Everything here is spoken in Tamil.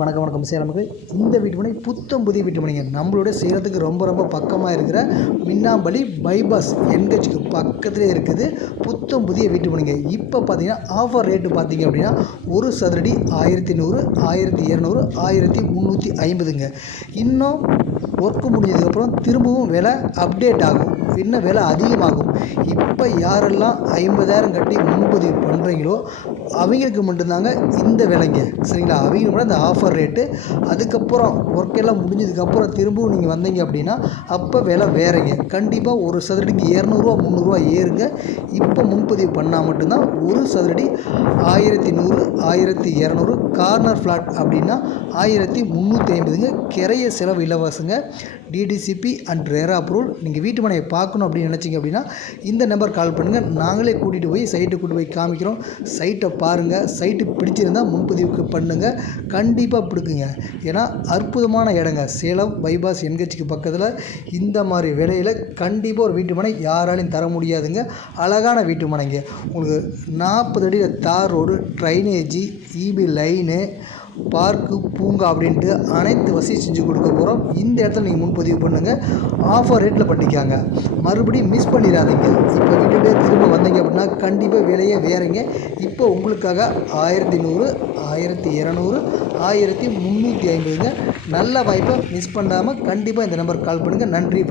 வணக்கம் சேலமுக்கு. இந்த வீட்டு மனை புத்தம் புதிய வீட்டு மனைங்க. நம்மளோட சேலத்துக்கு ரொம்ப பக்கமாக இருக்கிற மின்னாம்பள்ளி பைபாஸ் என்ஹெச்க்கு பக்கத்துலேயே இருக்குது புத்தம் புதிய வீட்டு மனைங்க. இப்போ பார்த்தீங்கன்னா ஆஃபர் ரேட்டு பார்த்தீங்க அப்படின்னா ஒரு சதுரடி 1100, 1200, 1350ங்க. இன்னும் ஒர்க்கு முடிஞ்சதுக்கப்புறம் திரும்பவும் விலை அப்டேட் ஆகும், இன்னும் விலை அதிகமாகும். இப்போ யாரெல்லாம் 50,000 கட்டி முன்பதிவு பண்ணுறீங்களோ அவங்களுக்கு மட்டும்தாங்க இந்த விலைங்க, சரிங்களா? அவங்களுக்கு மட்டும் இந்த ஆஃபர் ரேட்டு. அதுக்கப்புறம் ஒர்க் எல்லாம் முடிஞ்சதுக்கப்புறம் திரும்பவும் நீங்கள் வந்தீங்க அப்படின்னா அப்போ விலை வேறங்க. கண்டிப்பாக ஒரு சதுரடிக்கு 200, 300 ஏறுங்க. இப்போ முன்பதிவு பண்ணால் மட்டும்தான் ஒரு சதுரடி 1100, 1200. கார்னர் ஃப்ளாட் அப்படின்னா 1350ங்க. கிரைய செலவு இலவசங்க. DTCP and RERA approval. நீங்கள் வீட்டு மனையை பார்க்கணும் அப்படின்னு நினச்சிங்க அப்படின்னா இந்த நம்பர் கால் பண்ணுங்கள். நாங்களே கூட்டிகிட்டு போய் சைட்டை கூட்டிட்டு போய் காமிக்கிறோம். சைட்டை பாருங்கள். சைட்டு பிடிச்சிருந்தால் முன்பதிவுக்கு பண்ணுங்கள். கண்டிப்பாக பிடிக்குங்க. ஏன்னா அற்புதமான இடங்க. சேலம் பைபாஸ் என்ஹெச்க்கு பக்கத்தில் இந்த மாதிரி விலையில் கண்டிப்பாக ஒரு வீட்டு மனை யாராலையும் தர முடியாதுங்க. அழகான வீட்டு மனைங்க. உங்களுக்கு 40 அடியில் தார் road, drainage, EB line, park, பூங்கா அப்படின்ட்டு அனைத்து வசதி செஞ்சு கொடுக்க போகிறோம். இந்த இடத்துல நீங்கள் முன்பதிவு பண்ணுங்கள். ஆஃபர் ரேட்டில் பண்ணிக்காங்க. மறுபடியும் மிஸ் பண்ணிடாதீங்க. இப்போ விட்டுட்டு திரும்ப வந்தீங்க அப்படின்னா கண்டிப்பாக விலையே வேறங்க. இப்போ உங்களுக்காக 1100, 1200, 1350ங்க. நல்ல வாய்ப்பை மிஸ் பண்ணாமல் கண்டிப்பாக இந்த நம்பருக்கு கால் பண்ணுங்கள். நன்றி.